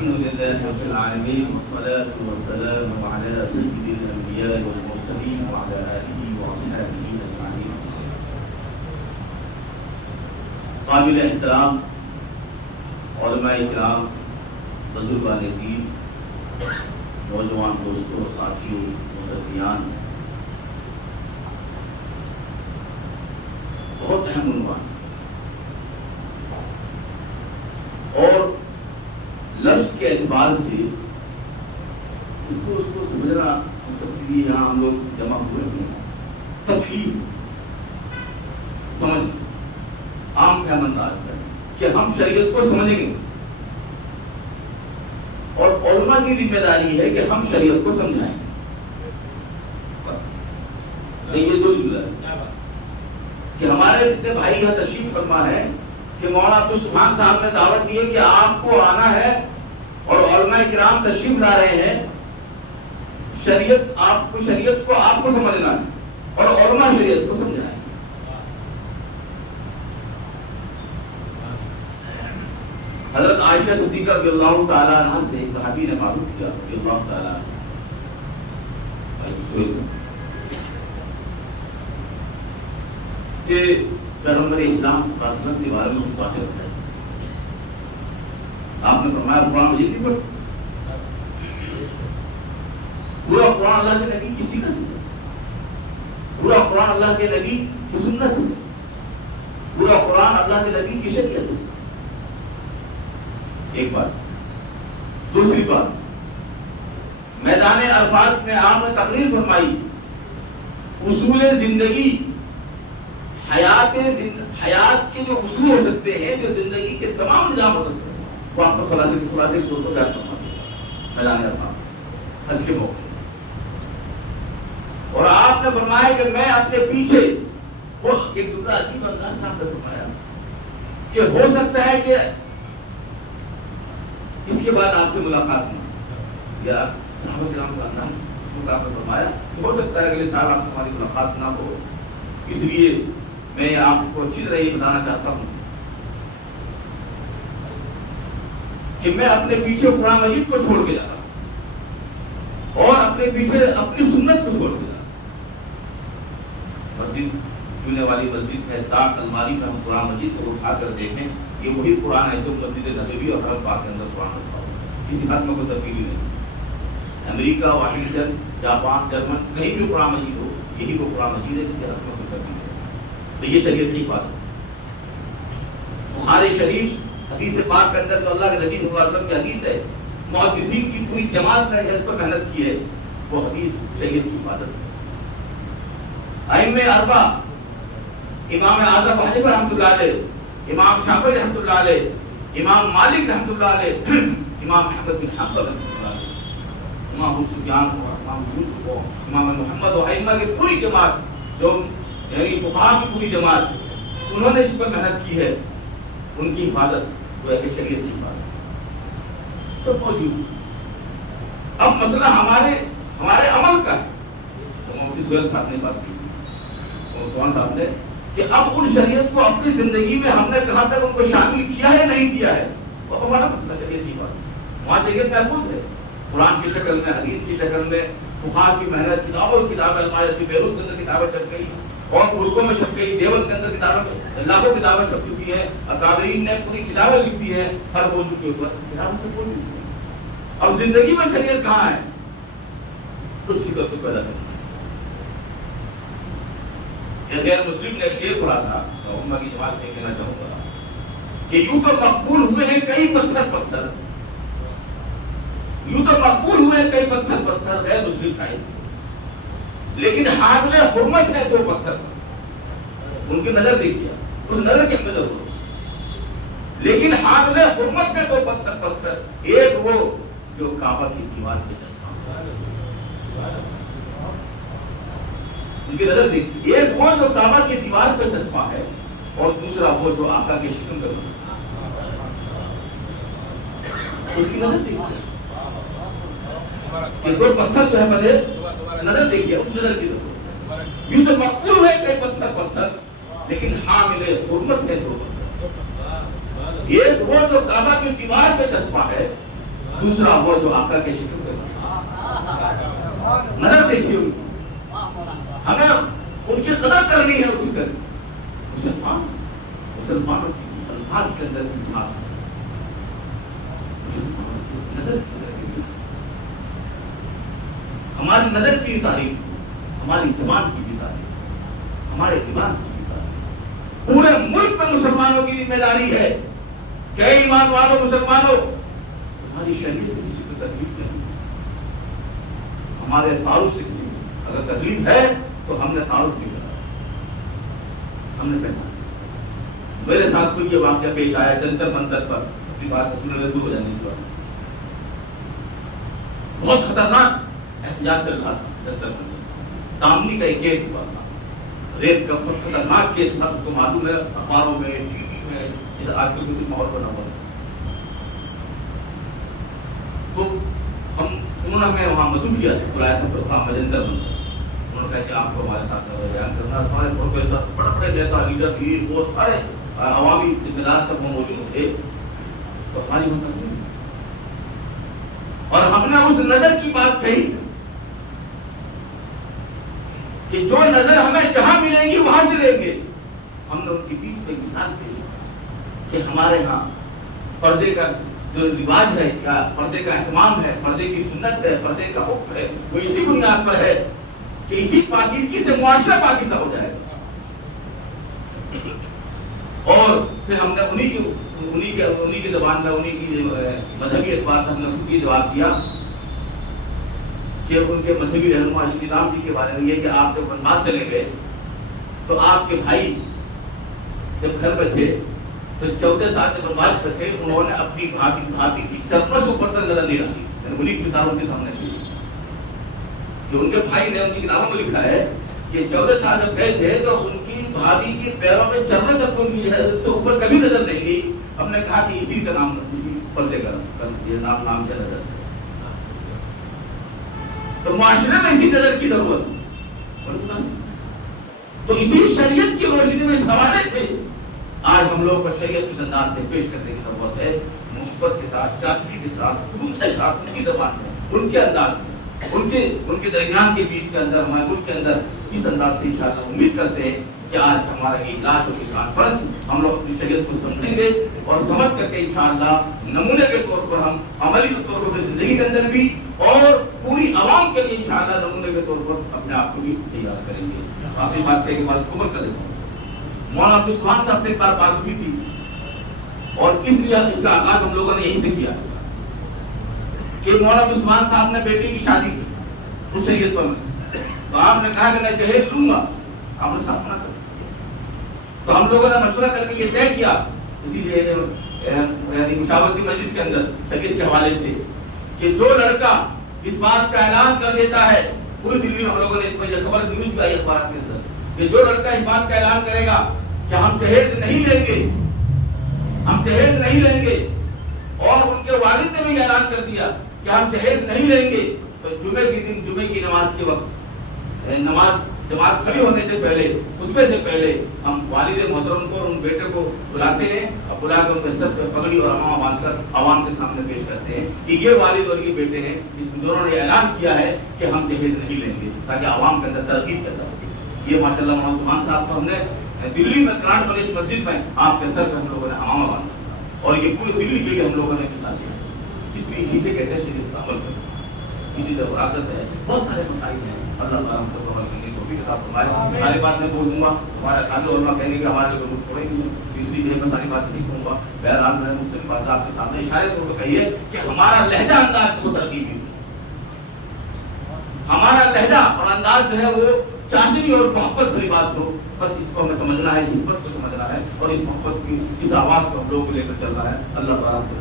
الحمد لله رب العالمين والصلاة والسلام على سيد الأنبياء والمرسلين وعلى آله وصحبه أجمعين. قابل احترام علماء کرام، بزرگان دین، نوجوان دوستوں، ساتھیوں، مسلمان، بہت اہم عنوان اور لفظ کے اعتبار سے اس کو سمجھنا ہم سب کے لیے یہاں ہم لوگ جمع ہوئے ہیں. تفہیم سمجھ عام فہم انداز ہے کہ ہم شریعت کو سمجھیں گے، اور علماء کی ذمہ داری ہے کہ ہم شریعت کو سمجھائیں. یہ دو جملہ ہے کہ ہمارے جتنے بھائی یہاں تشریف فرما ہے کہ مولانا عبدالسبحان صاحب نے دعوت دی ہے کہ آپ کو آنا ہے اور علماء کرام تشریف لا رہے ہیں. شریعت کو آپ کو سمجھنا ہے اور علماء شریعت کو سمجھنا ہے. حضرت عائشہ صدیقہ رضی اللہ تعالیٰ عنہ سے صحابی نے معلوم کیا رضی اللہ تعالیٰ کہ پیغمبر اسلام صلی اللہ علیہ وسلم کے بارے میں باتیں بتائی. آپ نے فرمایا قرآن مجید نہیں پڑھا. پورا قرآن اللہ کے نبی کی سیرت ہے، پورا قرآن اللہ کے نبی کی سنت ہے، پورا قرآن اللہ کے نبی کی شریعت ہے. ایک بات. دوسری بات، میدان عرفات میں آپ نے تقریر فرمائی اصول زندگی، حیات کے جو اصول ہو سکتے ہیں، جو زندگی کے تمام نظام ہو سکتے ہیں، وہ آپ کو خلاصے کے طور پر بیان فرمائی میدان عرفات حج کے موقع. اور آپ نے فرمایا کہ میں اپنے پیچھے، وہ ایک جملہ عجیب انداز سے آپ نے فرمایا کہ ہو سکتا ہے کہ اس کے بعد آپ سے ملاقات نہ ہو. یا صحابہ کرام کا انداز آپ نے فرمایا کہ ہو سکتا ہے اگلے سال آپ سے ہماری ملاقات نہ ہو، اس لیے میں آپ کو اچھی طرح یہ بتانا چاہتا ہوں کہ میں اپنے پیچھے قرآن مجید کو چھوڑ کے جا رہا ہوں اور اپنے پیچھے اپنی سنت کو چھوڑ کے جا رہا ہوں. مسجد چونے والی مسجد ہے، تاک الماری میں ہم قرآن مجید کو اٹھا کر دیکھیں، یہ وہی قرآن ہے جو مسجد نبوی اور حرم پاک کے اندر قرآن رکھا ہوا. کسی حد میں کوئی تبدیلی نہیں. امریکہ، واشنگٹن، جاپان، جرمن، کہیں بھی قرآن مجید ہو، یہی وہ قرآن مجید ہے، کسی حد میں کوئی تبدیلی نہیں. تو یہ شریعت کی بات ہے. بخاری شریف حدیث پاک کے اندر تو اللہ کے نبی صلی اللہ علیہ وسلم کی حدیث ہے، محدثین کی پوری جماعت نے اس پر محنت کی ہے، وہ حدیث شریعت کی عبادت ہے. ائمہ اربعہ، امام اعظم ابو حنیفہ رحمۃ اللہ علیہ، امام شافعی رحمۃ اللہ علیہ، امام مالک رحمۃ اللہ علیہ، امام احمد بن حنبل رحمۃ اللہ علیہ، امام ابو سفیان اور امام یوسف اور امام محمد اور ائمہ کی پوری جماعت، جو یعنی فقہاء کی پوری جماعت، انہوں نے اس پر محنت کی ہے. ان کی حفاظت وہ ہے کہ شریعت کی حفاظت سب موجود. اب مسئلہ ہمارے عمل کا ہے. تو مفتی سہیل صاحب نے بات کی، عثمان صاحب نے، کہ اب ان شریعت کو اپنی زندگی میں ہم نے کہاں تک ان کو شامل کیا ہے نہیں کیا ہے، وہ ہمارا مسئلہ شریعت کی بات. وہاں شریعت محفوظ ہے، قرآن کی شکل میں، حدیث کی شکل میں، فقہاء کی محنت، کتابیں الماریات کی بیروت کے اندر کتابیں چھپ گئی اور اردو میں چھپ گئی، دیوبند کے اندر کتابیں، لاکھوں کتابیں چھپ چکی ہیں. اکابرین نے پوری کتابیں لکھ دی ہیں ہر موضوع کے اوپر، کتابیں سے بول دی. اب زندگی میں شریعت کہاں ہے؟ اس فکر کو پیدا کرنا. غیر مسلم نے ایک شعر پڑھا تھا، میں امہ کی جماعت میں کہنا چاہوں گا کہ یوں تو مقبول ہوئے ہیں کئی پتھر، یوں تو مقبول ہوئے ہیں کئی پتھر غیر مسلم شاعر، لیکن حامل حرمت ہے دو پتھر. ان کی نظر دیکھیے، اس نظر کی اندر ہو، لیکن حامل حرمت ہے دو پتھر. ایک وہ جو کعبہ کی دیوار پہ چسپاں، ان کی نظر دیکھیے، ایک وہ جو کعبہ کی دیوار پہ چسپاں ہے اور دوسرا وہ جو آقا کے شکم پہ. اس کی نظر دیکھیے، یہ دو پتھر جو ہے مجھے نظر دیکھیے، اس نظر کی ضرورت. یوں تو مقبول ہے کئی پتھر لیکن حامل حرمت ہے دو پتھر. ایک وہ جو کعبہ کی دیوار پہ چسپاں ہے دوسرا وہ جو آقا کے شکر کرتا نظر دیکھیے ان کی، ہمیں ان کی قدر کرنی ہے، اس کی کرنی مسلمانوں کی الفاظ کے اندر الفاظ نظر کی، ہماری نظر کی تعریف، ہماری زبان کی بھی تعریف، ہمارے لباس کی بھی تعریف، پورے ملک میں مسلمانوں کی ذمہ داری ہے کہ اے ایمان والوں مسلمانوں، ہماری شریعت سے کسی کو تکلیف نہیں، ہمارے تعارف سے کسی کو اگر تکلیف ہے تو ہم نے تعارف نہیں کرا، ہم نے پہچانا۔ میرے ساتھ کوئی یہ واقعہ پیش آیا جنتر منتر پر، اپنی بات سننے میں دور ہو جانے اس بات، بہت خطرناک احتجاج چل رہا تھا جنتر منتر، دامنی کا ایک کیس ہوا تھا، ریپ کا بہت خطرناک کیس تھا، تو معلوم ہے اخباروں میں ٹی وی میں آج کل کچھ ماحول بنا ہوا ہے، تو انہوں نے ہمیں وہاں مدعو کیا تھا، بلایا تھا پروگرام جنتر منتر، انہوں نے کہا کہ آپ کو ہمارے ساتھ بیان کرنا، سارے پروفیسر بڑے بڑے نیتا لیڈر بھی وہ سارے عوامی ذمہ دار سب موجود تھے، تو ہماری وہ تصویر اور ہم نے اس نظر کی بات کہی کہ جو نظر ہمیں جہاں ملے گی وہاں سے لیں گے۔ ہم نے ان کے بیچ میں مثال پیش کہ ہمارے ہاں پردے کا جو رواج ہے یا پردے کا اہتمام ہے، پردے کی سنت ہے، پردے کا حکم ہے، وہ اسی بنیاد پر ہے کہ اسی پاکیزگی سے معاشرہ پاکیزہ ہو جائے گا۔ اور پھر ہم نے انہی کی زبان میں، انہی کی مذہبی اعتبار سے ہم نے خود یہ جواب دیا کہ ان کے مذہبی رہنما شری رام جی کے بارے میں یہ کہ آپ جب بنواس چلے گئے تو آپ کے بھائی جب گھر میں تھے تو 14 سال جب بنواس میں تھے، انہوں نے اپنی بھابھی کی چرمس اوپر تک نظر نہیں ڈالی، انہیں کی مثال ان کے سامنے دی کہ ان کے بھائی نے ان کی کتابوں میں لکھا ہے کہ 14 سال جب گئے تھے تو ان کی بھابھی کے پیروں میں چرمے تک ان کی سے اوپر کبھی نظر نہیں گئی۔ ہم نے کہا کہ اسی کا نام، اسی پردے کا یہ نام کیا نظر ہے، تو معاشرے میں اسی نظر کی ضرورت ہے۔ تو اسی شریعت کی روشنی میں اس حوالے سے آج ہم لوگ کو شریعت اس انداز سے پیش کرنے کی ضرورت ہے، محبت کے ساتھ، چاشنی کے ساتھ، خلوص کے ساتھ، ان کی زبان میں، ان کے انداز میں، ان کے درمیان کے بیچ کے اندر، ہمارے ملک کے اندر اس انداز سے انشاءاللہ امید کرتے ہیں کہ آج ہمارا یہ اجلاس اور یہ کانفرنس ہم لوگ اپنی شریعت کو سمجھیں گے اور سمجھ کر کے انشاءاللہ نمونے کے طور پر ہم عملی طور پر زندگی کے اندر بھی اور پوری عوام کے لیے انشاءاللہ نمونے کے طور پر اپنے آپ کو بھی تیار کریں گے۔ اپنی بات کہنے کے بعد مکمل کر دیتا ہوں۔ مولانا عبدالسلام صاحب سے ایک بار بات ہوئی تھی اور اس لیے اس کا آغاز ہم لوگوں نے یہیں سے کیا کہ مولانا عبدالسلام صاحب نے بیٹی کی شادی کی اس شریعت پر میں، تو آپ نے کہا کہ میں جہیز لوں گا، آپ نے صاحب منع کر، تو ہم لوگوں نے مشورہ کر کے یہ طے کیا اسی لیے یعنی مشاورتی مجلس کے اندر شریعت کے حوالے سے کہ جو لڑکا اس بات کا اعلان کر دیتا ہے، پوری دلی میں ہم لوگوں نے اس پر یہ خبر نیوز بھی آئی اخبارات کے اندر کہ جو لڑکا اس بات کا اعلان کرے گا کہ ہم جہیز نہیں لیں گے، ہم جہیز نہیں لیں گے، اور ان کے والد نے بھی یہ اعلان کر دیا کہ ہم جہیز نہیں لیں گے، تو جمعے کے دن جمعے کی نماز کے وقت نماز جماعت کھڑی ہونے سے پہلے، خطبے سے پہلے ہم والد محترم کو اور ان بیٹے کو بلاتے ہیں اور بلا کر ان کے سر پہ پگڑی اور امامہ باندھ کر عوام کے سامنے پیش کرتے ہیں کہ یہ والد اور یہ بیٹے ہیں، ان دونوں نے اعلان کیا ہے کہ ہم جہیز نہیں لیں گے، تاکہ عوام کے اندر ترغیب پیدا ہو۔ یہ ماشاءاللہ مولانا عثمان صاحب کو ہم نے دلی میں کرانٹ پالیس مسجد میں آپ کے سر پہ ہم لوگوں نے امامہ باندھا اور یہ پوری دلی کے لیے ہم لوگوں نے مثال دیا۔ اس لیے اسے کہتے ہیں شریعت کا عمل کرنا، اسی طرح وراثت ہے، بہت سارے مسائل ہیں، اللہ تعالیٰ ہم سب کو عمل کرنے کو بھی ہمارے ساری بات میں بولوں گا، ہمارے خاص علماء کہیں گے کہ ہمارے لوگ تھوڑے نہیں ہیں، تیسری جو ہے میں ساری بات نہیں کہوں گا، بہرحال میں مختلف بات آپ کے سامنے اشارے طور پر کہیے کہ ہمارا لہجہ انداز کو ترغیب، ہمارا لہجہ اور انداز جو ہے وہ چاشنی اور محبت بھری بات ہو، بس اس کو ہمیں سمجھنا ہے، اس محبت کو سمجھنا ہے اور اس محبت کی اس آواز کو ہم لوگ کو لے کر چلنا ہے۔ اللہ تعالیٰ سے